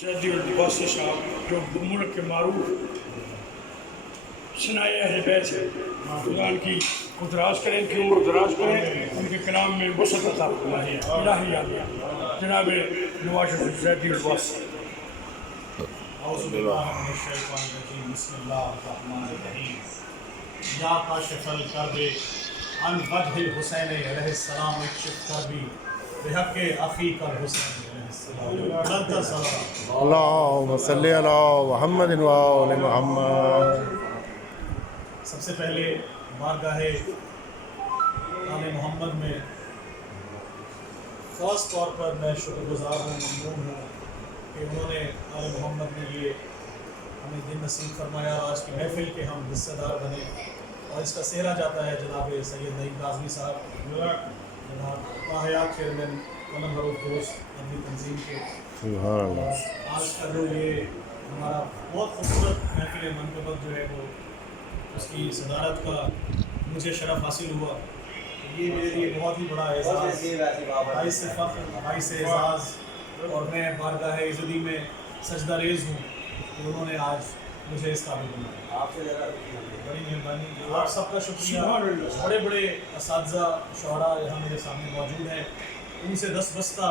سیدی الباسی صاحب جو ملک کے معروف صناعی اہل بیت ہے، خدا ان کی دراز کریں، ان کی عمر دراز کریں، ان کے کلام میں وسعت عطا فرمائے۔ الہی آمین۔ جناب نواز شریف سیدی الباسی۔ اعوذ باللہ من الشیطان الرجیم، بسم اللہ الرحمن الرحیم۔ یا کاشف الکرب عن وجہ الحسین علیہ السلام اکشف کربی بحق اخیک الحسین علیہ السلام۔ بلندر صلوات۔ اللہم صلی علی محمد و آل محمد۔ سب سے پہلے بارگاہ آل محمد میں خاص طور پر میں شکر گزار ہوں، ممنون ہوں کہ انہوں نے آل محمد میں یہ ہمیں دن نصیب فرمایا، آج کی محفل کے ہم حصہ دار بنے، اور اس کا سہرا جاتا ہے جناب سید نعیم کاظمی صاحب، جناب باحیات چیئرمین قلم بروز دوست ادبی تنظیم کے۔ سبحان اللہ۔ آج کا جو یہ ہمارا بہت خوبصورت محفل منقبت جو ہے وہ اس کی صدارت کا مجھے شرف حاصل ہوا، یہ میرے لیے بہت ہی بڑا اعزاز، باعث فخر، باعث اعزاز، اور میں بارگاہ عزدی میں سجدہ ریز ہوں کہ انہوں نے آج مجھے اس قابل بنایا۔ بڑی مہربانی، آپ سب کا شکریہ۔ بڑے بڑے اساتذہ شعراء یہاں میرے سامنے موجود ہیں، ان سے دستبستہ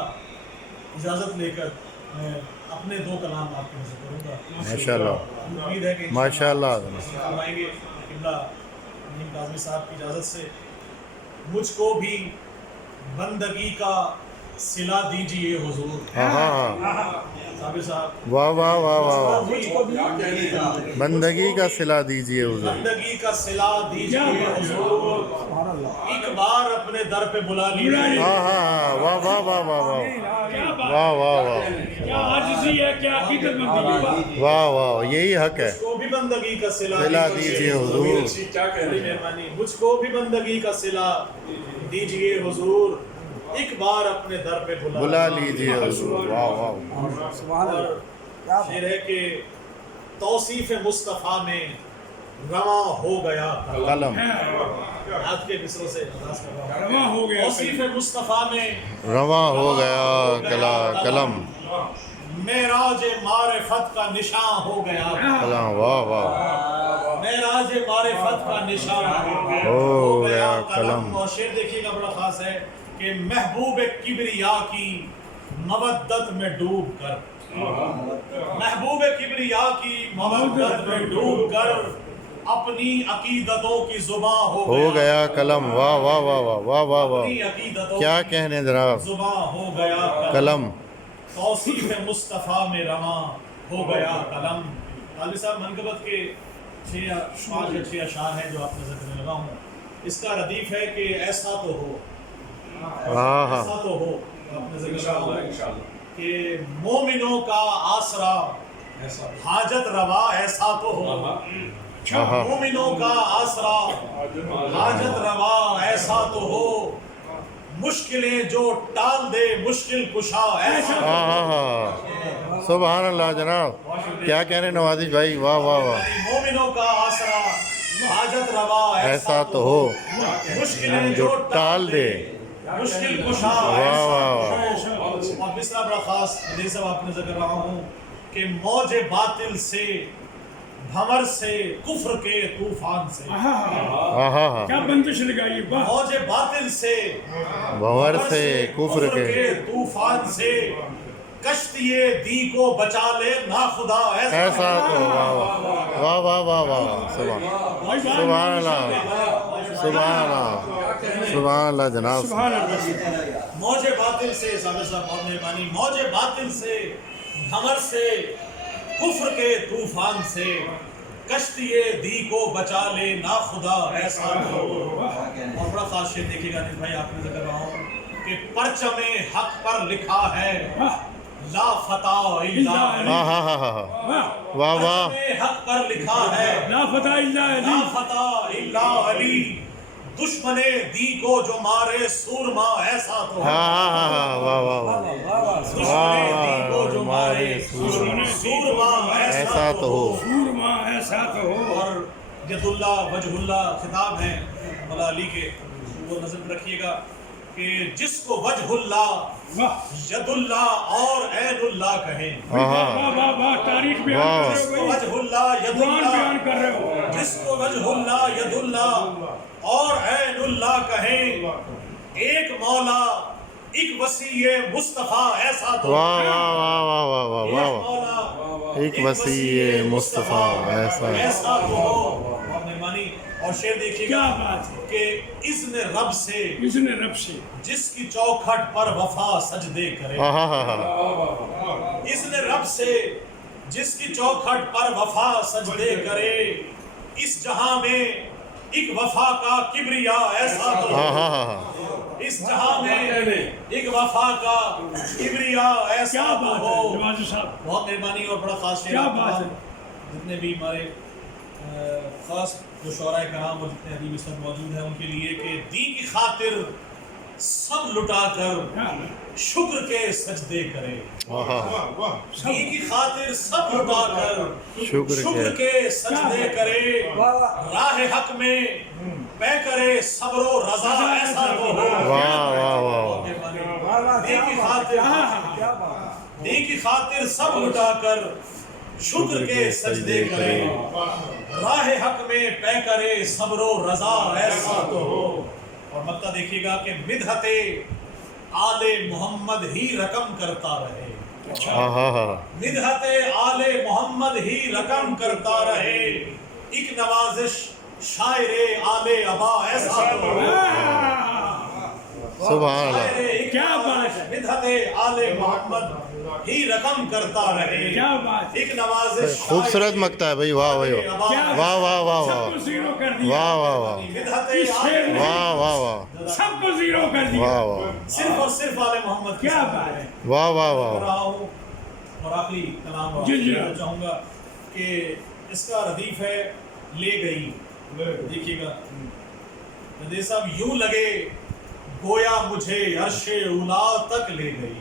اجازت لے کر میں اپنے دو کلام آپ کے نظر کروں گا ماشاءاللہ، امید ہے کہ ماشاءاللہ فرمائیں گے۔ قبلہ نعیم کاظمی صاحب کی اجازت سے، مجھ کو بھی بندگی کا صلہ دیجئے حضور۔ ہاں ہاں، صابر صاحب، واہ واہ واہ واہ، مجھ کو بھی بندگی کا صلہ دیجئے حضور۔ بندگی کا صلہ دیجئے حضور، ایک بار اپنے در پہ بلا لیجئے۔ ہاں ہاں ہاں، واہ واہ واہ واہ واہ، واہ واہ واہ، کیا عاجزی ہے، کیا عقیدت مندی ہے۔ واہ واہ، یہی حق ہے۔ مجھ کو بھی بندگی کا صلہ صلہ دیجئے حضور۔ بڑی مہربانی، مجھ کو بھی بندگی کا صلہ دیجئے حضور، ایک بار اپنے در پہ بلا لیجئے حضور۔ واہ واہ، اور شعر ہے کہ توصیف مصطفیٰ میں رواں ہو گیا قلم، آج کے مصروں سے انداز کر رہا ہوں۔ رواں ہو گیا توصیف مصطفیٰ میں رواں ہو گیا قلم، معراج معرفت کا نشان ہو گیا قلم، واہ واہ، معراج معرفت کا نشان ہو گیا قلم۔ اور شعر دیکھیے گا بڑا خاص ہے کہ محبوب کبریا کی مودت میں ڈوب کر، محبوب کبریا کی مودت میں ڈوب کر اپنی عقیدتوں کی زباں ہو گیا قلم، واہ واہ واہ واہ واہ واہ واہ، اپنی عقیدتوں کیا کی کہنے جناب، زباں ہو گیا قلم۔ توصیف مصطفیٰ میں رواں ہو گیا قلم۔ طالب صاحب، منقبت کے 5 یا 6 اشعار ہیں جو آپ نظر کرنے لگا ہوں، اس کا ردیف ہے کہ ایسا تو ہو، ہاں ہاں، ایسا تو ہو، آپ نظر کرنے لگا ہوں کہ مومنوں کا آسرا حاجت روا ایسا تو ہو، مومنوں کا آسرا حاجت روا ایسا تو ہو، مشکلیں جو ٹال دے مشکل کشا ایسا تو ہاں ہاں ہاں، سبحان اللہ جناب، کیا کہنے نوازش بھائی، واہ واہ واہ، مومنوں کا آسرا حاجت روا ایسا تو ہو مشکلیں جو ٹال دے، مشکل کشا واہ واہ ایسا تو ہو۔ اور دوسرا بڑا خاص حدیث صاحب آپ نے ذکر رہا ہوں کہ موج باطل سے، بھنور سے، کفر کے طوفان سے، ہاں ہاں ہاں، کیا بندش لگائی، واہ۔ موج باطل سے، بھنور سے، کفر کے طوفان سے، کشتی دی کو بچا لے ناخدا ایسا تو، واہ واہ واہ واہ واہ، سبحان اللہ، سبحان اللہ، سبحان اللہ جناب، سبحان اللہ۔ موج باطل سے، صابر صاحب بہت مہربانی، موج باطل سے، بھنور سے، کفر کے طوفان سے، کشتی دی کو بچا لے ناخدا ایسا تو۔ اور بڑا خاص شعر دیکھیے گا بھائی، آپ نے ذکر رہا ہوں کہ پرچم حق پر لکھا ہے لا فتح الا علی، ہاں ہاں ہاں ہاں، واہ واہ، پرچم حق پر لکھا ہے لا فتح الا علی، لا فتح الا علی، دشمن دی کو جو مارے سورما ایسا تو، ہاں ہاں ہاں ہاں، واہ واہ واہ، دشمن دی کو جو مارے سورما ایسا تو ہو۔ سورما ایسا تو ہو۔ اور ید اللہ وجہ اللہ خطاب ہیں مولا علی کے، وہ نظر میں رکھیے گا کہ جس کو وجہ اللہ واہ ید اللہ اور عین اللہ کہیں، واہ واہ واہ واہ تاریخ بیان واہ۔ کر جس رہے کو ہو وجہ اللہ ید قرآن بیان اللہ، کر رہے ہو جس کو وجہ اللہ ید اللہ اور عین اللہ کہیں، ایک مولا ایک وسیع مصطفیٰ ایسا تو واہ واہ واہ واہ واہ واہ ایک واہ مولا ایک وسیع مصطفیٰ ایسا ایسا تو ہو۔ بہت مہربانی۔ اور شعر دیکھیے کیا گا بات ہے، کہ اذن رب سے اس نے رب سے جس کی چوکھٹ پر وفا سجدے کرے، اذن رب سے جس کی چوکھٹ پر وفا سجدے کرے، اس جہاں میں ایک وفا کا کبریا ایسا تو ہو، اس جہاں میں ایک وفا کا کبریا ایسا کیا تو بات ہے ہو۔ نواز صاحب، بہت مہربانی اور بڑا خاص شعر کیا آپ بات ہے۔ تمام جتنے بھی ہمارے خاص جو شعراء کرام اور جتنے ادیب اس وقت موجود ہیں ان کے لیے کہ دین کی خاطر سب لٹا کر شکر کے سجدے کرے، دین کی خاطر سب لٹا کر شکر کے سجدے کرے، راہ حق میں پے کرے صبر و رضا ایسا تو ہو۔ واہ واہ واہ دین کی خاطر سب لٹا کر شکر کے سجدے کرے، راہ حق میں پے کرے صبر و رضا ایسا تو ہو۔ اور مقطع دیکھیے گا کہ مدحت آل محمد ہی رقم کرتا رہے، مدحت آل محمد ہی رقم کرتا رہے، ایک نوازش شاعر آل ابا ایسا تو ہو۔ سبحان اللہ، کیا بات ہے، مدحت آل محمد ہی رقم کرتا رہے، کیا بات ہے، ایک نوازش خوبصورت مقطع ہے بھائی، واہ بھائی واہ واہ واہ واہ سب کو زیرو کر دیا، واہ واہ واہ مدحت اس شعر نے واہ واہ واہ سب کو زیرو کر دیا، واہ واہ صرف اور صرف آل محمد کیا بات ہے، واہ واہ کر واہ رہا ہوں۔ اور آخری کلام جی جی چاہوں گا کہ اس کا ردیف ہے لے گئی۔ دیکھیے گا ردیف صاحب، یوں لگے گویا مجھے عرش اولا تک لے گئی،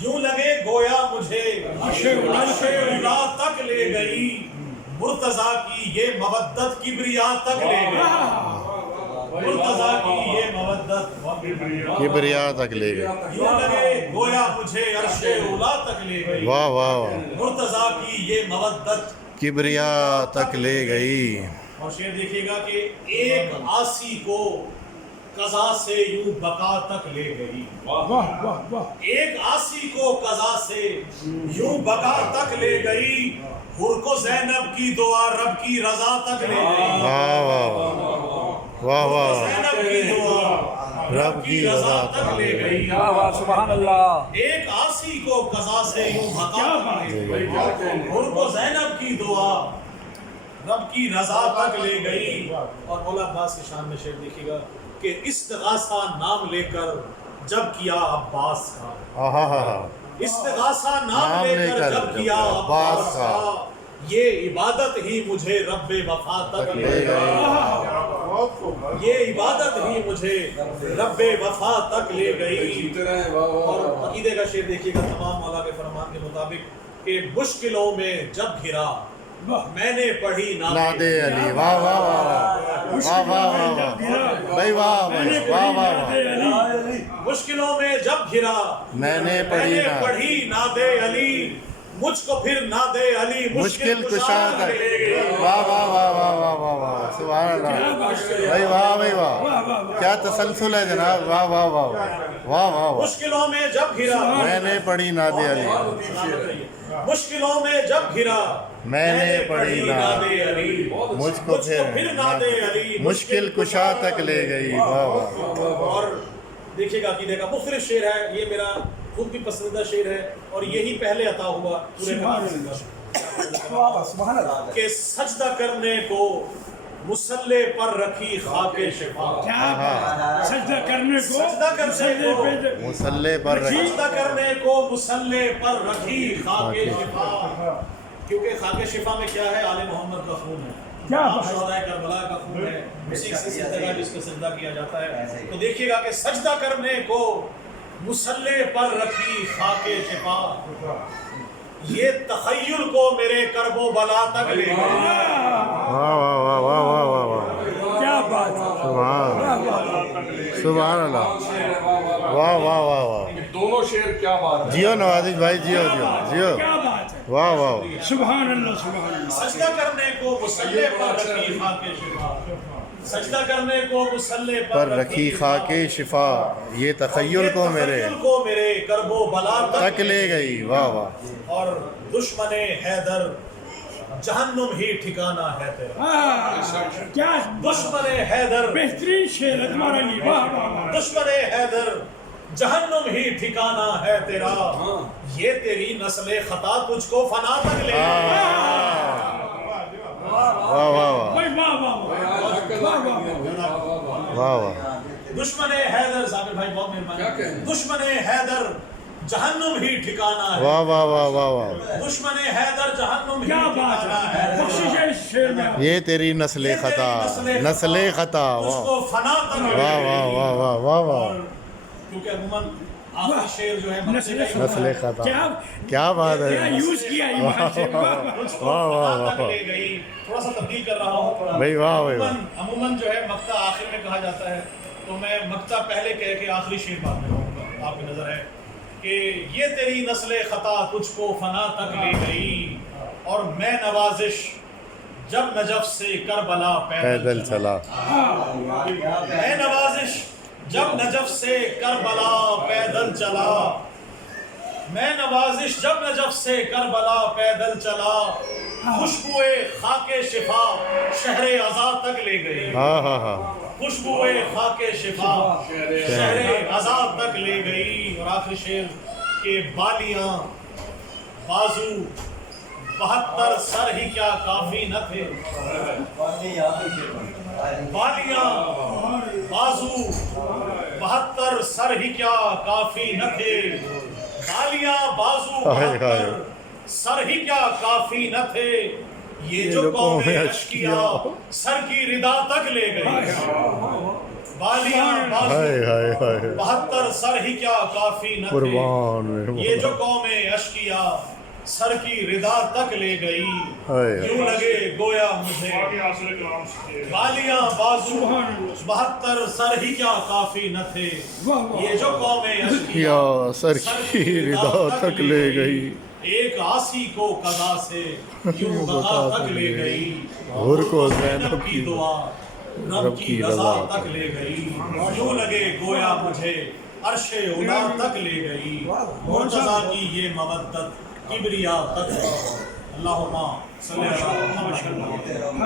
یوں لگے گویا مجھے عرش اولا تک لے گئی، مرتضیٰ کی یہ مودت کبریا تک لے گئی، مرتضیٰ کی یہ مودت کبریا تک لے گئے، یوں لگے گویا مجھے عرش اولا تک لے گئی، واہ واہ واہ مرتضیٰ کی یہ مودت کبریا تک لے گئی۔ اور شعر دیکھیے گا کہ ایک آسی کو قضا سے یوں بقا تک لے گئی، واہ واہ واہ، ایک آسی کو قضا سے یوں بقا تک لے گئی، حر کو زینب کی دعا رب کی رضا تک لے گئی، واہ واہ واہ واہ زینب کی دعا رب کی رضا تک لے گئی، سبحان اللہ، ایک آسی کو قضا سے یوں بقا تک لے گئی، حر کو زینب کی دعا رب کی رضا تک لے گئی۔ اور مولا عباس کی شان میں شعر دیکھیے گا کہ استغاثہ نام لے کر جب کیا عباس کا، استغاثہ نام لے کر جب کیا عباس کا، یہ عبادت ہی مجھے رب وفا تک لے گئی، یہ عبادت ہی مجھے رب وفا تک لے گئی۔ اور عقیدے کا شعر دیکھیے گا تمام مولا کے فرمان کے مطابق کہ مشکلوں میں جب گھرا میں نے پڑھی ناد علی، واہ واہ واہ واہ واہ واہ واہ بھائی واہ بھائی واہ واہ واہ، مشکلوں میں جب گھرا میں نے پڑھی ناد علی، مجھ کو پھر ناد علی مشکل کشا تک، واہ واہ واہ واہ واہ واہ واہ سبحان اللہ بھائی، واہ بھائی واہ، کیا تسلسل ہے جناب، واہ واہ واہ واہ واہ واہ، مشکلوں میں جب گھرا میں نے پڑھی ناد علی، مشکلوں میں جب گھرا میں نے پڑھی ناد علی، مجھ کو پھر ناد علی مشکل کشا تک لے گئی، واہ واہ۔ اور دیکھیے گا عقیدے کا مختلف شعر ہے، یہ میرا خود بھی پسندیدہ شعر ہے اور یہی پہلے عطا ہوا پورے کلام سبحان اللہ، کہ سجدہ کرنے کو مسلح پر رکھی خاک شفا، کیا بات ہے، سجدہ کرنے کو سجدہ کرنے کو مسلح پر رکھی، سجدہ کرنے کو مسلح پر رکھی خاک شفا، کیونکہ خاک شفا میں کیا ہے؟ آل محمد کا خون ہے، کیا بات ہے، شہدائے کربلا کا خون ہے، اسی سے سجدہ جس کو سجدہ کیا جاتا ہے۔ تو دیکھیے گا کہ سجدہ کرنے کو مسلح پر رکھی خاک شفا، یہ تخیل کو میرے کرب و بلا تک لے گئی، واہ واہ واہ واہ واہ واہ، کیا بات ہے، سبحان اللہ واہ واہ واہ واہ دونوں شعر کیا بات ہے. جیو نوازش بھائی جیو جیو جیو کیا بات ہے. واہ واہ سبحان اللہ سبحان اللہ. سجدہ کرنے کو مسلح پر رکھی خاک شفا. سجدہ کرنے کو مسلح پر رکھی خاک شفا یہ تخیل کو میرے کرب و بلا تک لے گئی. واہ واہ اور دشمن حیدر جہنم ہی ٹھکانہ ہے تیرا. کیا دشمن حیدر بہترین شعر ہے تمہارا یہ. واہ واہ واہ. دشمن حیدر جہنم ہی ٹھکانہ ہے تیرا. یہ تیری نسل خطا تجھ کو فنا تک لے گئی. واہ واہ واہ بھائی واہ واہ واہ واہ واہ واہ دشمن حیدر ثابت بھائی بہت مہربانی. دشمن حیدر جہنم ہی ٹھکانہ ہے. واہ واہ واہ واہ واہ دشمن حیدر جہنم ہی کیا بات ٹھکانہ ہے. ہے. بخشش ہے اس شعر میں. یہ تیری نسل خطا نسل خطا. اس واہ کو فنا تک لے واہ گئی. واہ واہ واہ واہ واہ کیونکہ عموماً آخری شعر جو ہے نسل نسل خطا کیا کیا بات ہے. کیا یوز کیا یہ بات. اس کو واہ واہ فنا تک واہ. لے گئی. تھوڑا سا تبدیل کر رہا ہوں. بھائی واہ بھائی واہ. عموماً جو ہے مقطع آخر میں کہا جاتا ہے تو میں مقطع پہلے کہہ کے آخری شعر بعد میں کہوں گا. آپ کی نظر ہے کہ یہ تیری نسل خطا تجھ کو فنا تک لے گئی اور میں نوازش جب نجف سے کربلا پیدل چلا. میں نوازش جب نجف سے کربلا پیدل چلا. میں نوازش جب نجف سے کربلا پیدل چلا. خوشبوئے خاک شفا شہر عزا تک لے گئی. ہاں ہاں ہاں خوشبوئے خاک شفا شہر عزا تک لے گئی. اور آخری شعر کہ بالیاں بازو 72 سر ہی کیا کافی نہ تھے. بالیاں بازو 72 سر ہی کیا کافی نہ تھے. بالیاں بازو 72 سر ہی کیا کافی نہ تھے. یہ جو قوم اشکیا سر کی ردا تک لے گئی. بالیاں بازو ہائے ہائے ہائے 72 سر ہی کیا کافی نہ تھے. قربان یہ جو قوم اشکیا سر کی ردا تک لے گئی. ہائے یوں لگے گویا مجھے بالیاں بازو 72 سر ہی کیا کافی نہ تھے. یہ جو قوم اشکیا یا سر کی ردا تک لے گئی. ایک عاصی کو قضا سے یوں بقا تک لے گئی. حور کو زینب کی دعا رب کی رضا تک لے گئی. یوں لگے گویا مجھے عرش اولا تک لے گئی. مرتضیٰ کی یہ مودت کبریا تک. اللہم صلی اللہ علیہ وسلم.